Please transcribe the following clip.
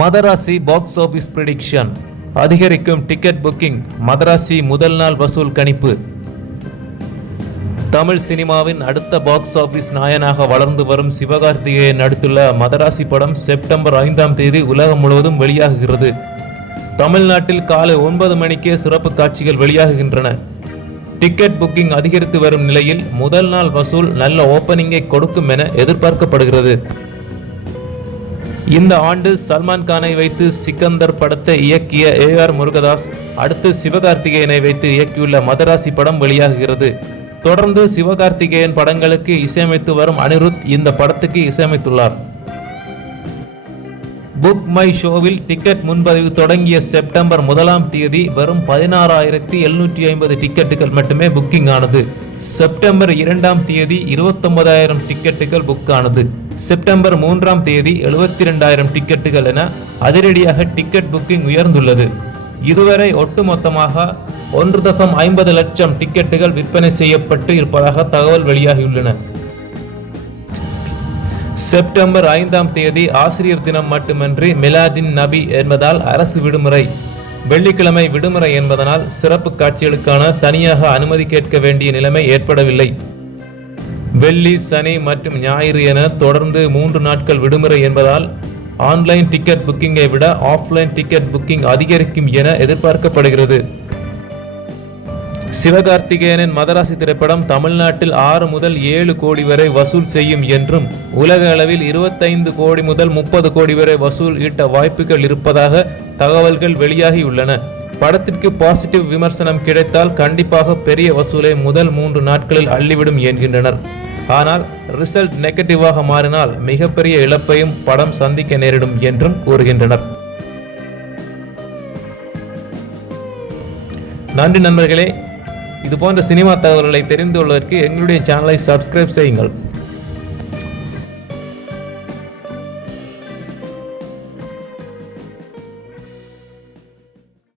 Madrasi box office prediction அதிகரிக்கும் ticket booking Madrasi முதல் நாள் வசூல் கணிப்பு. தமிழ் சினிமாவின் அடுத்த பாக்ஸ் ஆஃபீஸ் நாயனாக வளர்ந்து வரும் சிவகார்த்திகேயன் நடித்துள்ள மதராசி படம் செப்டம்பர் ஐந்தாம் தேதி உலகம் முழுவதும் வெளியாகுகிறது. தமிழ்நாட்டில் காலை ஒன்பது மணிக்கே சிறப்பு காட்சிகள் வெளியாகுகின்றன. டிக்கெட் புக்கிங் அதிகரித்து வரும் நிலையில் முதல் நாள் வசூல் நல்ல ஓப்பனிங்கை கொடுக்கும் என எதிர்பார்க்கப்படுகிறது. இந்த ஆண்டு சல்மான் கானை வைத்து சிக்கந்தர் படத்தை இயக்கிய ஏ ஆர் முருகதாஸ் அடுத்து சிவகார்த்திகேயனை வைத்து இயக்கியுள்ள மதராசி படம் வெளியாகுகிறது தொடர்ந்து சிவகார்த்திகேயன் படங்களுக்கு இசையமைத்து வரும் அனிருத் இந்த படத்துக்கு இசையமைத்துள்ளார். புக் மை ஷோவில் டிக்கெட் முன்பதிவு தொடங்கிய செப்டம்பர் முதலாம் தேதி வரும் பதினாறாயிரத்தி எழுநூற்றி ஐம்பது டிக்கெட்டுகள் மட்டுமே புக்கிங் ஆனது. செப்டம்பர் இரண்டாம் தேதி இருபத்தொன்பதாயிரம் டிக்கெட்டுகள் புக் ஆனது. செப்டம்பர் மூன்றாம் தேதி எழுபத்தி ரெண்டாயிரம் டிக்கெட்டுகள் என அதிரடியாக டிக்கெட் புக்கிங் உயர்ந்துள்ளது. இதுவரை ஒட்டுமொத்தமாக ஒன்று தசம் ஐம்பது லட்சம் டிக்கெட்டுகள் விற்பனை செய்யப்பட்டு இருப்பதாக தகவல் வெளியாகியுள்ளன. செப்டம்பர் ஐந்தாம் தேதி ஆசிரியர் தினம் மட்டுமின்றி மிலாதின் நபி என்பதால் அரசு விடுமுறை. வெள்ளிக்கிழமை விடுமுறை என்பதனால் சிறப்பு காட்சிகளுக்கான தனியாக அனுமதி கேட்க வேண்டிய நிலைமை ஏற்படவில்லை. வெள்ளி சனி மற்றும் ஞாயிறு என தொடர்ந்து மூன்று நாட்கள் விடுமுறை என்பதால் ஆன்லைன் டிக்கெட் புக்கிங்கை விட ஆஃப்லைன் டிக்கெட் புக்கிங் அதிகரிக்கும் என எதிர்பார்க்கப்படுகிறது. சிவகார்த்திகேயனின் மதராசி திரைப்படம் தமிழ்நாட்டில் ஆறு முதல் ஏழு கோடி வரை வசூல் செய்யும் என்றும் உலக அளவில் இருபத்தைந்து கோடி முதல் முப்பது கோடி வரை வசூல் ஈட்ட வாய்ப்புகள் இருப்பதாக தகவல்கள் வெளியாகியுள்ளன. படத்திற்கு பாசிட்டிவ் விமர்சனம் கிடைத்தால் கண்டிப்பாக பெரிய வசூலை முதல் மூன்று நாட்களில் அள்ளிவிடும் என்கின்றனர். ஆனால் ரிசல்ட் நெகட்டிவாக மாறினால் மிகப்பெரிய இழப்பையும் படம் சந்திக்க நேரிடும் என்றும் கூறுகின்றனர். நன்றி நண்பர்களே இது போன்ற சினிமா தகவல்களை தெரிந்து கொள்வதற்கு எங்களுடைய சேனலை சப்ஸ்கிரைப் செய்யுங்கள்.